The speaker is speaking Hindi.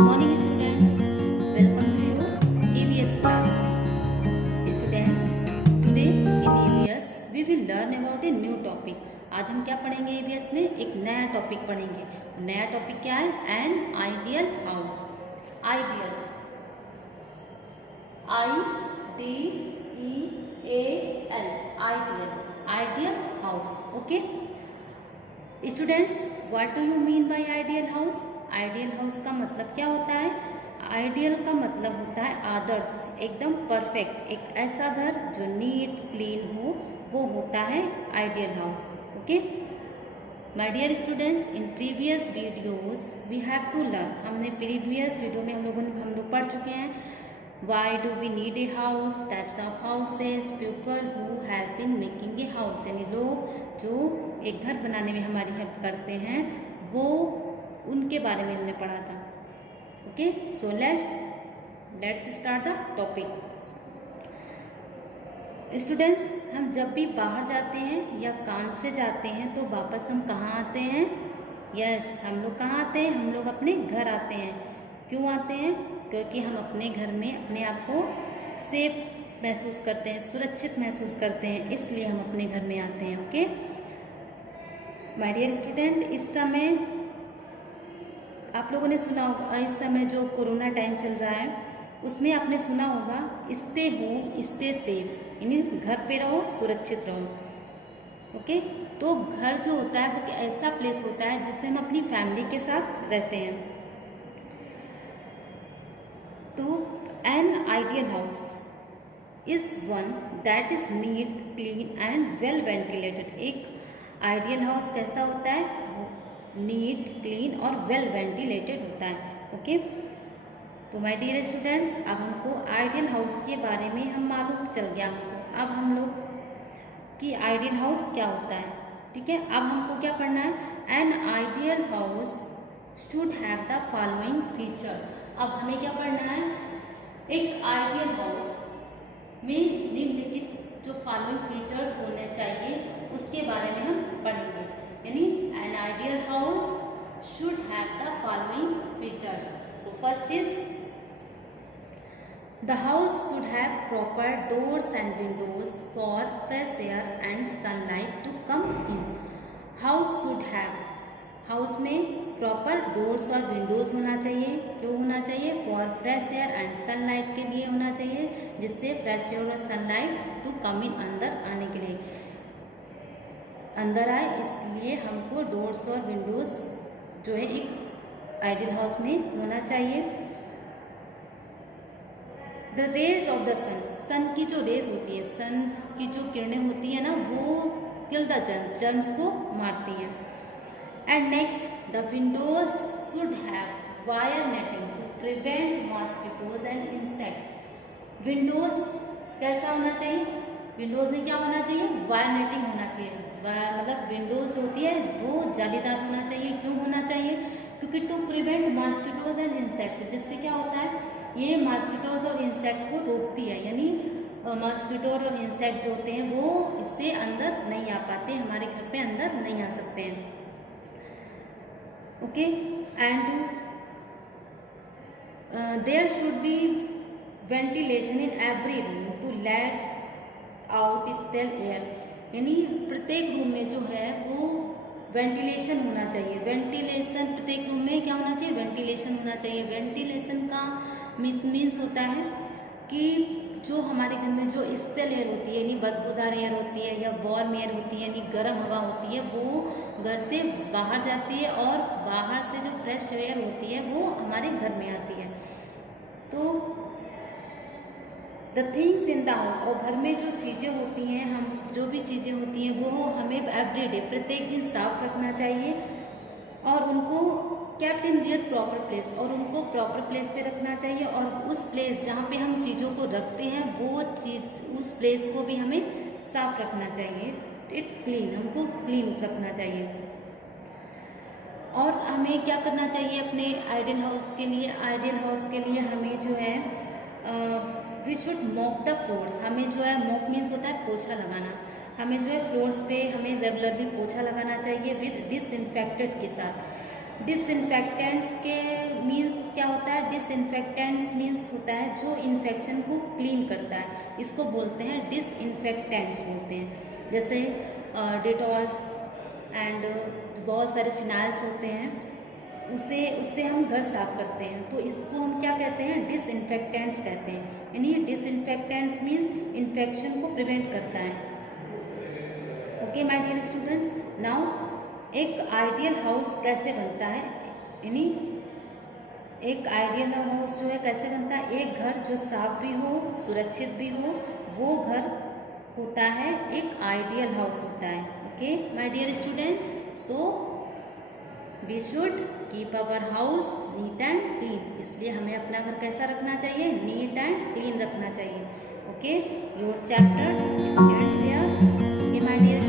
Morning students, welcome to your EVS class. Students, today in EVS we will learn about a new topic. आज हम क्या पढ़ेंगे EVS में एक नया टॉपिक पढ़ेंगे. नया टॉपिक क्या है? An ideal house. Ideal. I-D-E-A-L. Ideal. Ideal house. Okay. Students, what do you mean by ideal house? Ideal house का मतलब क्या होता है? आइडियल का मतलब होता है आदर्श, एकदम परफेक्ट, एक ऐसा घर जो नीट क्लीन हो, वो होता है ideal house. Okay my dear students, in previous videos we have to learn. हमने प्रीवियस वीडियो में हम लोग पढ़ चुके हैं why do we need a house, types of houses, people who help in making a house, यानी लोग जो एक घर बनाने में हमारी हेल्प करते हैं, वो उनके बारे में हमने पढ़ा था. Okay so let's start the topic. Students, हम जब भी बाहर जाते हैं या काम से जाते हैं तो वापस हम कहाँ आते हैं? यस, हम लोग कहाँ आते हैं? हम लोग अपने घर आते हैं. क्यों आते हैं? क्योंकि हम अपने घर में अपने आप को सेफ महसूस करते हैं, सुरक्षित महसूस करते हैं, इसलिए हम अपने घर में आते हैं. ओके माय डियर स्टूडेंट, इस समय आप लोगों ने सुना होगा, इस समय जो कोरोना टाइम चल रहा है उसमें आपने सुना होगा स्टे होम स्टे सेफ, यानी घर पे रहो, सुरक्षित रहो. ओके तो घर जो होता है वो ऐसा प्लेस होता है जिससे हम अपनी फैमिली के साथ रहते हैं. तो an ideal house is one that is neat clean and well ventilated. एक आइडियल हाउस कैसा होता है? नीट क्लीन और वेल वेंटिलेटेड होता है. ओके तो माय डियर स्टूडेंट्स, अब हमको आइडियल हाउस के बारे में हम मालूम चल गया हमको. अब हम लोग कि आइडियल हाउस क्या होता है, ठीक है. अब हमको क्या पढ़ना है? N ideal house should have the following features. अब हमें क्या पढ़ना है? एक आइडियल हाउस में निम्नलिखित जो फॉलोइंग फीचर्स होने चाहिए उसके बारे में हम पढ़ेंगे. यानी an ideal house should have the following features. So first is the house should have proper doors and windows for fresh air and sunlight to come in. House should have, house में प्रॉपर डोर्स और विंडोज होना चाहिए. क्यों होना चाहिए? For fresh air and sunlight के लिए होना चाहिए, जिससे फ्रेश एयर और सनलाइट टू कम इन, अंदर आने के लिए, अंदर आए, इसलिए हमको डोर्स और विंडोज जो है एक आइडियल हाउस में होना चाहिए. द रेज ऑफ द सन, सन की जो रेज होती है, सन की जो किरणें होती है ना, वो किल द जर्म्स को मारती हैं. And next, the windows should have wire netting to prevent mosquitoes and insect. Windows कैसा होना चाहिए? विंडोज में क्या होना चाहिए? वायर नेटिंग होना चाहिए. मतलब विंडोज होती है वो जालीदार होना चाहिए. क्यों होना चाहिए? क्योंकि to prevent mosquitoes and insect, जिससे क्या होता है, ये मॉस्किटोज और इंसेक्ट को रोकती है. यानी मॉस्किटो और इंसेक्ट जो होते हैं वो इससे अंदर नहीं आ पाते, हमारे घर पे अंदर नहीं आ सकते हैं. Okay and there should be ventilation in every room to let out stale air. यानी प्रत्येक रूम में जो है वो वेंटिलेशन होना चाहिए. वेंटिलेशन प्रत्येक रूम में क्या होना चाहिए? वेंटिलेशन होना चाहिए. वेंटिलेशन का मीन्स होता है कि जो हमारे घर में जो स्टेल एयर होती है, यानी बदबूदार एयर होती है या वार्म एयर होती है, यानी गर्म हवा होती है, वो घर से बाहर जाती है और बाहर से जो फ्रेश एयर होती है वो हमारे घर में आती है. तो the things in the house, और घर में जो चीज़ें होती हैं, हम जो भी चीज़ें होती हैं वो हमें एवरीडे, प्रत्येक दिन साफ रखना चाहिए और उनको kept in their proper place, और उनको प्रॉपर प्लेस पे रखना चाहिए. और उस प्लेस जहाँ पे हम चीज़ों को रखते हैं वो चीज़, उस प्लेस को भी हमें साफ रखना चाहिए. इट क्लीन, हमको क्लीन रखना चाहिए. और हमें क्या करना चाहिए अपने आइडियल हाउस के लिए? आइडियल हाउस के लिए हमें जो है we should mop the floors. हमें जो है, मॉप मीन्स होता है पोछा लगाना. हमें जो है फ्लोर्स पे हमें रेगुलरली पोछा लगाना चाहिए विद डिसइंफेक्टेंट के साथ. डिसइंफेक्टेंट्स के मीन्स क्या होता है, डिसइंफेक्टेंट्स मीन्स होता है जो इन्फेक्शन को क्लीन करता है, इसको बोलते हैं डिसइंफेक्टेंट्स बोलते हैं। जैसे डिटॉल्स एंड बहुत सारे फिनाइल्स होते हैं, उससे हम घर साफ करते हैं, तो इसको हम क्या कहते हैं, डिसइंफेक्टेंट्स कहते हैं। यानी डिसइंफेक्टेंट्स मीन्स इन्फेक्शन को प्रिवेंट करता है। Okay my dear students, now एक आइडियल हाउस कैसे बनता है, यानी एक आइडियल हाउस जो है कैसे बनता है, एक घर जो साफ भी हो, सुरक्षित भी हो, वो घर होता है एक आइडियल हाउस होता है। Okay my dear student, so we should keep our house neat and clean, इसलिए हमें अपना घर कैसा रखना चाहिए, नीट एंड क्लीन रखना चाहिए। Okay, your chapters is ends here. Okay my dear